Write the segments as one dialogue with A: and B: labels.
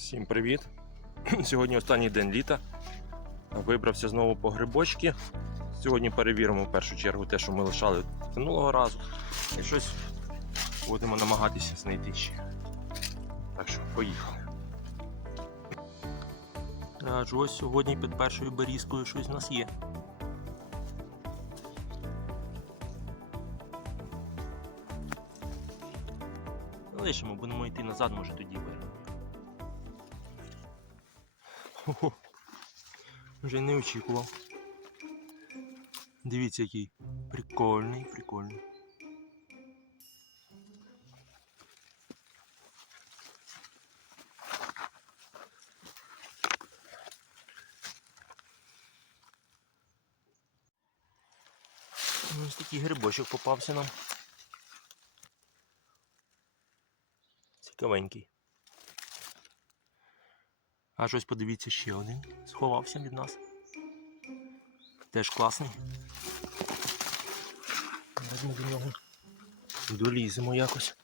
A: Всім привіт! Сьогодні останній день літа. Вибрався знову по грибочки. Сьогодні перевіримо в першу чергу те, що ми лишали минулого разу. І щось будемо намагатися знайти ще. Так що, поїхали. Аж ось сьогодні під першою берізкою щось у нас є. Лишимо, будемо йти назад, може тоді вирвемо. Вже не очікував. Дивіться, який прикольний, прикольний. Ну, Ось такий грибочок попався нам. Цікавенький. Аж ось подивіться ще один. Сховався від нас. Теж класний. Ми до нього доліземо якось.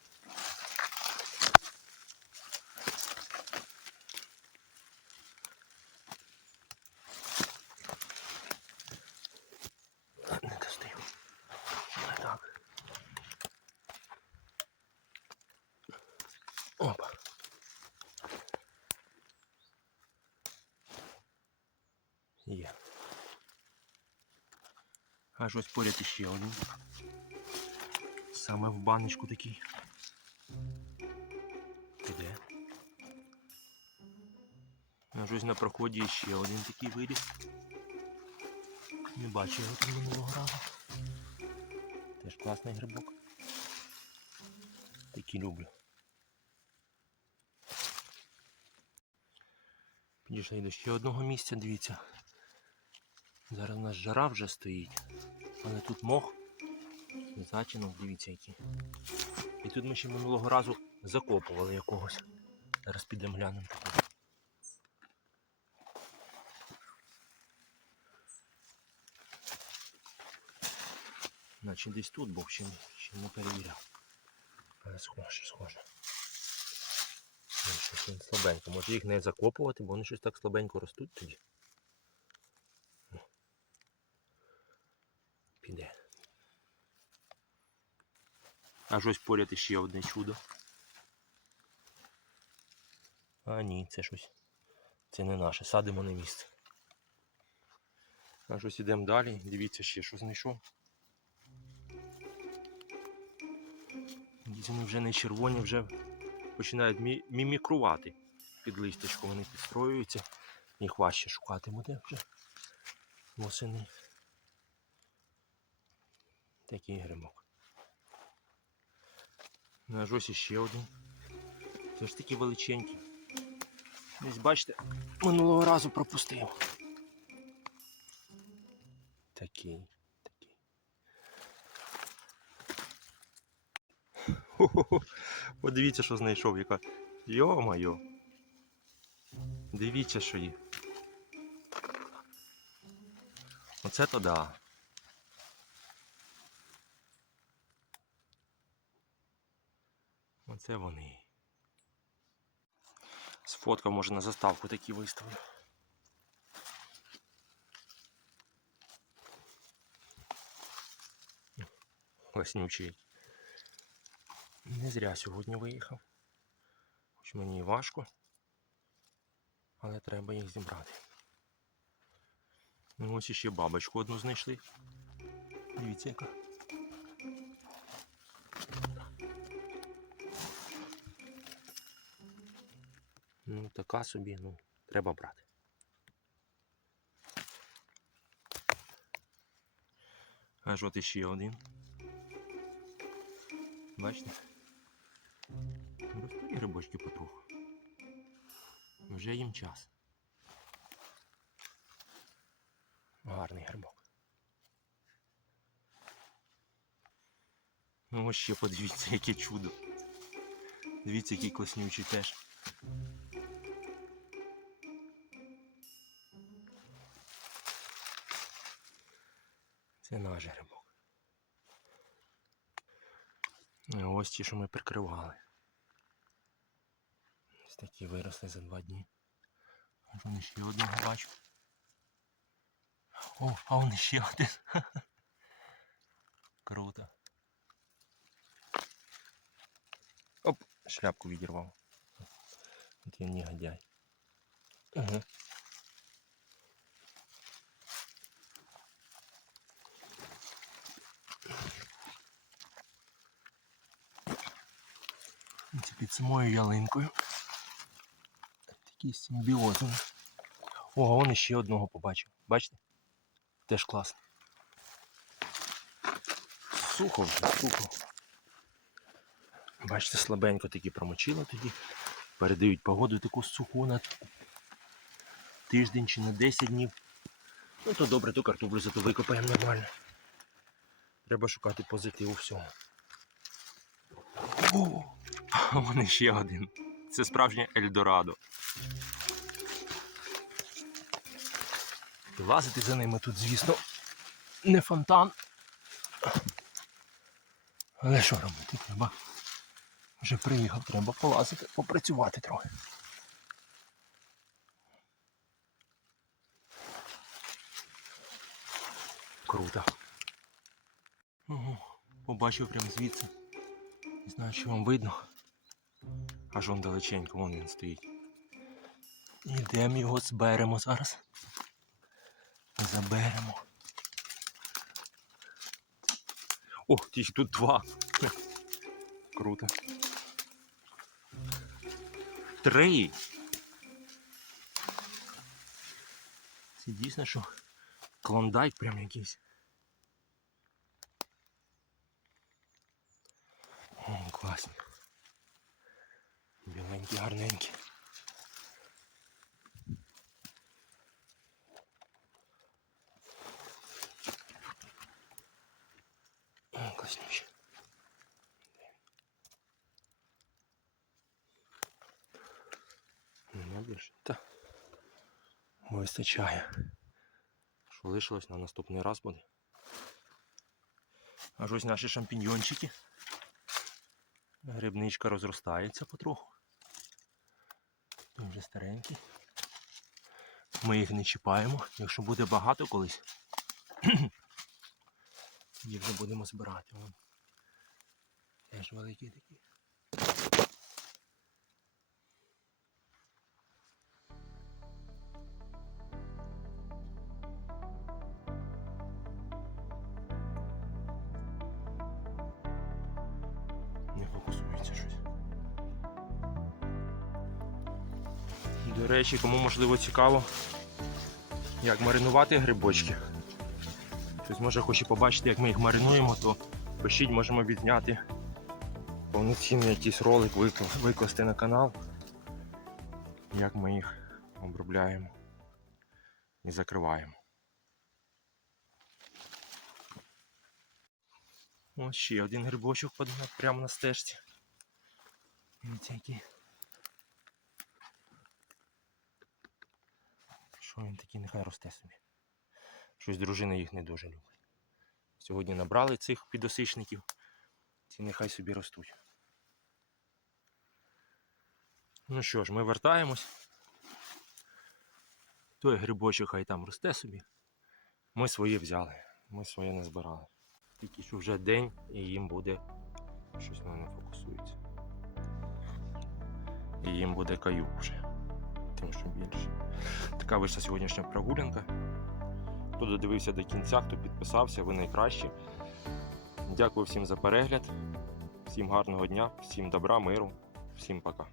A: Опа. Є. Аж ось поряд іще один. Саме в баночку такий. Іде. Аж ось на проході ще один такий виріс. Не бачу його там минулого разу. Теж класний грибок. Такі люблю. Підійшли до ще одного місця, дивіться. Зараз у нас жара вже стоїть, але тут мох, зачинок, дивіться який. І тут ми ще минулого разу закопували якогось. Зараз підемо глянемо. Наче десь тут був, ще, ще не перевіряв. Але схоже, схоже. Щось слабенько. Може їх не закопувати, бо вони щось так слабенько ростуть тоді. Аж ось поряд іще одне чудо. А ні, це щось. Це не наше. Садимо на місце. Аж ось ідемо далі. Дивіться ще, що знайшов. Вони вже не червоні, вже починають мі- мімікрувати під листячко. Вони підстроюються. Їх важче шукати буде вже восени. Такий гримок. Аж ось іще один. Це ж такі величенькі. Десь бачите, минулого разу пропустив. Такий, такий. Подивіться, що знайшов, яка. Йо-майо. Дивіться, що є. Оце то да. Оце вони. Сфоткав, може на заставку такі виставлю. Класнючий. Не зря сьогодні виїхав. Хоч мені і важко, але треба їх зібрати. Ну ось іще бабочку одну знайшли. Дивіться яка. Ну, така собі, ну, треба брати. Аж от іще один. Бачите? Ростуть грибочки потроху. Вже їм час. Гарний грибок. Ну ще подивіться, яке чудо. Дивіться, який класнючий теж. Це наш грибок. Ось ті, що ми прикривали. Ось такі виросли за два дні. Аж вони ще одного бачу. О, а он ще один. Круто. Оп, шляпку відірвав. От він негодяй. Угу. Самою ялинкою. Такий симбіоз. О, а вон ще одного побачив. Бачите? Теж класно. Сухо вже, сухо. Бачите, слабенько такі промочило тоді. Передають погоду таку суху на тиждень чи на 10 днів. Ну то добре, то картоплю зато викопаємо нормально. Треба шукати позитив у всьому. О, а вон ще один. Це справжнє Ельдорадо. Лазити за ними тут, звісно, не фонтан. Але що робити? Треба. Вже приїхав, треба полазити, попрацювати трохи. Круто. Ого, побачив прямо звідси. Не знаю, чи вам видно. Аж он далеченько, вон він стоїть. Ідемо його зберемо зараз. Заберемо. О, тільки тут два. Круто. Три. Це дійсно, що клондайк прям якийсь. О, класні. Біленькі, гарненькі. О. Нема більше. Та. Вистачає. Що лишилось на наступний раз буде. Аж ось наші шампіньйончики. Грибничка розростається потроху. Він вже старенький. Ми їх не чіпаємо. Якщо буде багато колись, їх вже будемо збирати. Теж великий такий. Речі, кому можливо цікаво, як маринувати грибочки. Хтось може хоче побачити, як ми їх маринуємо, то пишіть, можемо відзняти повноцінний якийсь ролик викласти на канал, як ми їх обробляємо і закриваємо. Ось ще один грибочок прямо на стежці. Дивіться, який. Що він такий, нехай росте собі. Щось дружина їх не дуже любить. Сьогодні набрали цих підосичників. Ці нехай собі ростуть. Ну що ж, ми вертаємось. Той грибочок хай там росте собі. Ми своє взяли, ми своє не збирали. Тільки що вже день і їм буде. Щось воно не фокусується. І їм буде каюк вже. Тим, що більше. Така вийшла сьогоднішня прогулянка. Хто додивився до кінця, хто підписався, ви найкращі. Дякую всім за перегляд. Всім гарного дня, всім добра, миру, всім пока.